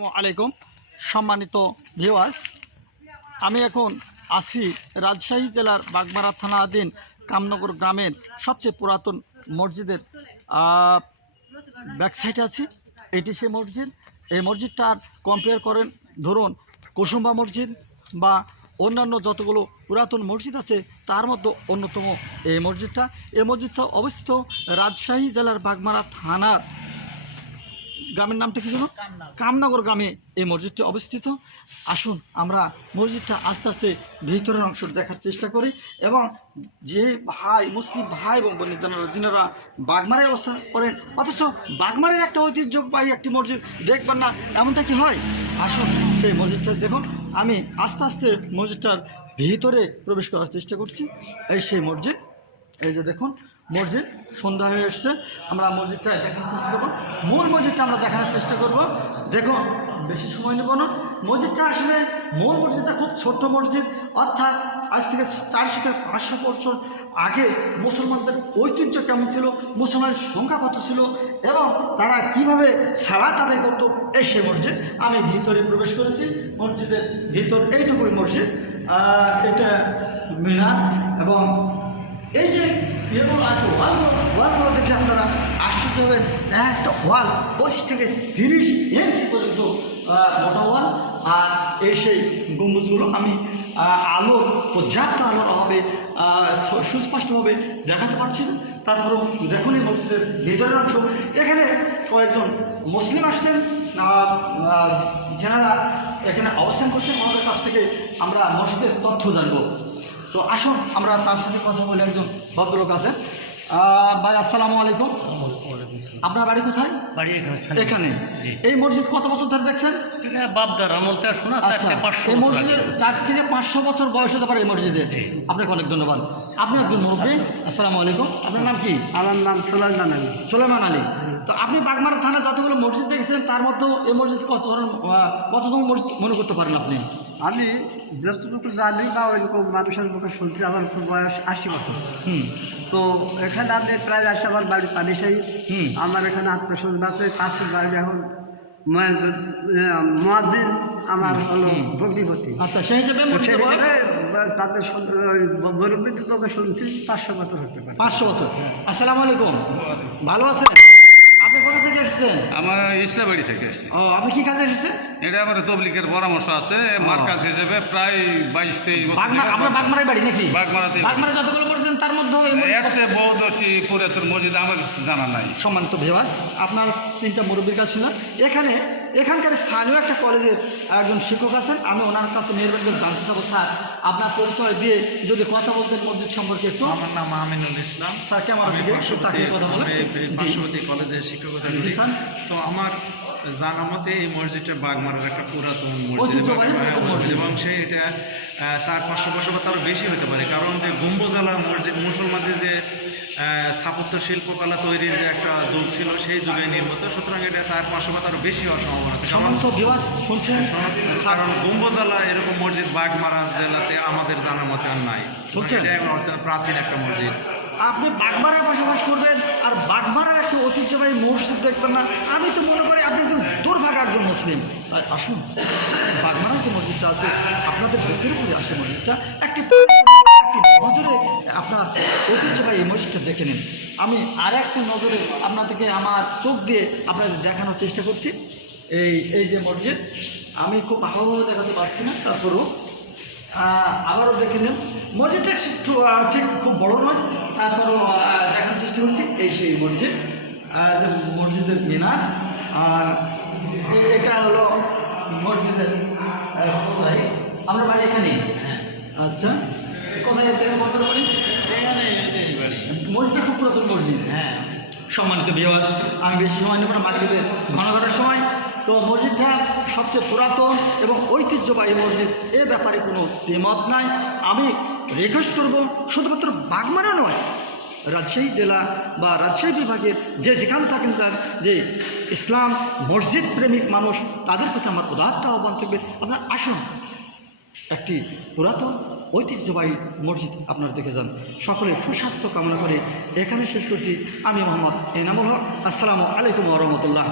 আসসালামু আলাইকুম, সম্মানিত ভিওয়ার্স আমি এখন আছি রাজশাহী জেলার বাগমারা থানাধীন কামনগর গ্রামের সবচেয়ে পুরাতন মসজিদের ব্যাক সাইডে আছি। এটি সেই মসজিদ। এই মসজিদটার কম্পেয়ার করেন, ধরুন কুসুম্বা মসজিদ বা অন্যান্য যতগুলো পুরাতন মসজিদ আছে, তার মধ্যে অন্যতম এই মসজিদটা। এই মসজিদটা অবস্থিত রাজশাহী জেলার বাগমারা থানার গ্রামের নামটা কি জানো কামনগর। গ্রামে এই মসজিদটি অবস্থিত। আসুন আমরা মসজিদটা আস্তে আস্তে ভিতরের অংশ দেখার চেষ্টা করি এবং যে ভাই মুসলিম ভাই এবং বোনের যারা যিনারা বাগমারায় অবস্থান করেন অথচ বাগমারের একটা ঐতিহ্যবাহী একটি মসজিদ দেখবেন না এমনটা কি হয়? আসুন সেই মসজিদটা দেখুন। আমি আস্তে আস্তে মসজিদটার ভিতরে প্রবেশ করার চেষ্টা করছি। এই সেই মসজিদ এই যে দেখুন মসজিদ, সন্ধ্যা হয়ে এসছে। আমরা মসজিদটা দেখার চেষ্টা করব। মূল মসজিদটা আমরা দেখানোর চেষ্টা করব। দেখুন বেশি সময় নেব না। মসজিদটা আসলে মূল মসজিদটা খুব ছোট্ট মসজিদ। অর্থাৎ আজ থেকে চারশো থেকে পাঁচশো বছর আগে মুসলমানদের ঐতিহ্য কেমন ছিল, মুসলমানের সংখ্যা কত ছিল এবং তারা কীভাবে সালাত আদায় করতো এই সে মসজিদ আমি ভিতরে প্রবেশ করেছি। মসজিদের ভিতর এইটুকুই মসজিদ। এটা মিনার এবং এই যে ইয়েগুলো আছে ওয়ালগুলো ওয়ালগুলো দেখে আপনারা আশ্চর্য হবেন। একটা ওয়াল পঁচিশ থেকে তিরিশ ইঞ্চ পর্যন্ত মোটা ওয়াল আর এই সেই গম্বুজগুলো আমি আলোর পর্যাপ্ত আলোর অভাবে সুস্পষ্টভাবে দেখাতে পারছি না। তারপর দেখুন এই মসজিদের ভিতরের অংশ। এখানে কয়েকজন মুসলিম আসছেন যারা এখানে অবস্থান করছেন। আমাদের কাছ থেকে আমরা মসজিদের তথ্য জানব। তো আসুন আমরা তার সাথে কথা বলে একজন ভদ্রলোক আছেন আহ, ভাই আসসালামু আলাইকুম। আপনার বাড়ি কোথায়? বাড়ি এখানে এখানে। এই মসজিদ কত বছর ধরে দেখছেন? বাপদার আমলটা শোনা আচ্ছা পাঁচশো এই মসজিদের চার থেকে পাঁচশো বছর বয়স হতে পারে এই মসজিদে। আপনাকে অনেক ধন্যবাদ। আপনি একজন মুরব্বী। আসসালামু আলাইকুম। আপনার নাম কি? আমার নাম সুলাইমান আলী। সুলেমান আলী। তো আপনি বাগমারা থানা যতগুলো মসজিদ দেখেছেন তার মধ্যে এই মসজিদ কত ধরনের কততম মসজিদ মনে করতে পারেন আপনি? আমি যতটুকু জানি বা ওইরকম মানুষের মুখে শুনছি আমার খুব বয়স আশি বছর। হুম। তো এখানে আমি প্রায় আসি আমার বাড়ি পানিশাহী। হুম। আমার এখানে আত্মীয় আছে পাশের বাড়ি এখন মহাদিন আমার হলো ভগ্নিপতি। আচ্ছা সেই হিসেবে তাদের মুরব্বীদের তোকে শুনছি পাঁচশো বছর হতে পারে। পাঁচশো বছর। আসসালামু আলাইকুম। ভালো আছেন? আপনি কোথা থেকে এসেছেন? আমার ইসলাবাড়ি থেকে এসেছি। ও আপনি কি কাজে এসেছেন? এটা আমার তবলিকের পরামর্শ আছে। মার্কাজ হিসেবে প্রায় বাইশ তেইশ বছর বাগমারাই বাড়ি নাকি? বাগমারাতে বাগমারা যতগুলো মসজিদ তার মধ্যে মসজিদ বহুদর্শী পুরাতন মসজিদ আমার জানা নাই। সম্মানিত ভিওয়াস আপনার তিনটা মুরব্বীর কাছে শুনলাম এখানে এখানকার স্থানীয় একটা কলেজের একজন শিক্ষক আছেন। আমি ওনার কাছে নির্বাচন জানতে চাবো। স্যার আপনার পরিচয় দিয়ে যদি কথা বলতেন মসজিদ সম্পর্কে একটু। আমার নাম আমিনুল ইসলাম। স্যার কেমন কথা বলেন। পার্শ্ববর্তী কলেজের শিক্ষকতা জি, করি। স্যার। তো আমার জানা মতে এই মসজিদটা বাগমারার একটা পুরাতন মসজিদ। এবং- হ্যাঁ। এবং সে এটা চার পাঁচশো বছর বা তারও বেশি হতে পারে। কারণ যে গম্বুজালা মসজিদ মুসলমানদের যে স্থাপত্য শিল্পকলা তৈরির যে একটা যুগ ছিল সেই যুগে নির্মিত। সুতরাং এটা চার পাঁচশো বা তারও বেশি হওয়ার সম্ভাবনা আছে। কারণ শুনছেন? কারণ গম্বুজালা এরকম মসজিদ বাগমারা জেলাতে আমাদের জানার মতে আর নাই। বুঝছেন? এটা একটা অত্যন্ত প্রাচীন একটা মসজিদ। আপনি বাগমারায় বসবাস করবেন আর বাগমারার একটা ঐতিহ্যবাহী মসজিদ দেখবেন না। আমি তো মনে করি আপনি একজন দুর্ভাগা একজন মুসলিম। তাই আসুন বাগমারার যে মসজিদটা আছে, আপনাদের বুকের উপরে আসে মসজিদটা। একটি নজরে আপনার ঐতিহ্যবাহী মসজিদটা দেখে নিন। আমি আর একটা নজরে আপনাদেরকে আমার চোখ দিয়ে আপনাদের দেখানোর চেষ্টা করছি। এই এই যে মসজিদ, আমি খুব ভালোভাবে দেখাতে পারছি না, তারপরেও আবারও দেখে নিন। মসজিদটা একটু, ঠিক খুব বড় নয় তারপরও দেখার চেষ্টা করছি এই সেই মসজিদ যে মসজিদের মিনার। আর এটা হলো মসজিদের আমরা বাড়ি এখানে আচ্ছা। কোথায় যেতে হবে বর্তমান বাড়ি। মসজিদটা খুব পুরাতন মসজিদ। হ্যাঁ। সম্মানিত বিহাস আমি বেশি সময় নেব না মাগরীবের ঘন ঘটার সময়। তো মসজিদটা সবচেয়ে পুরাতন এবং ঐতিহ্যবাহী মসজিদ। এ ব্যাপারে কোনো দ্বিমত নাই। আমি রিকোয়েস্ট করব শুধুমাত্র বাগমারা নয়, রাজশাহী জেলা বা রাজশাহী বিভাগের যে যেখানে থাকেন তার যে ইসলাম মসজিদ প্রেমিক মানুষ, তাদের প্রতি আমার উদাত্ত আহ্বান থাকবে। আপনারা আসুন, একটি পুরাতন ঐতিহ্যবাহী মসজিদ আপনারা দেখে যান। সকলের সুস্বাস্থ্য কামনা করে এখানে শেষ করছি। আমি মোহাম্মদ এনামুল হক। আসসালামু আলাইকুম রহমতুল্লাহ।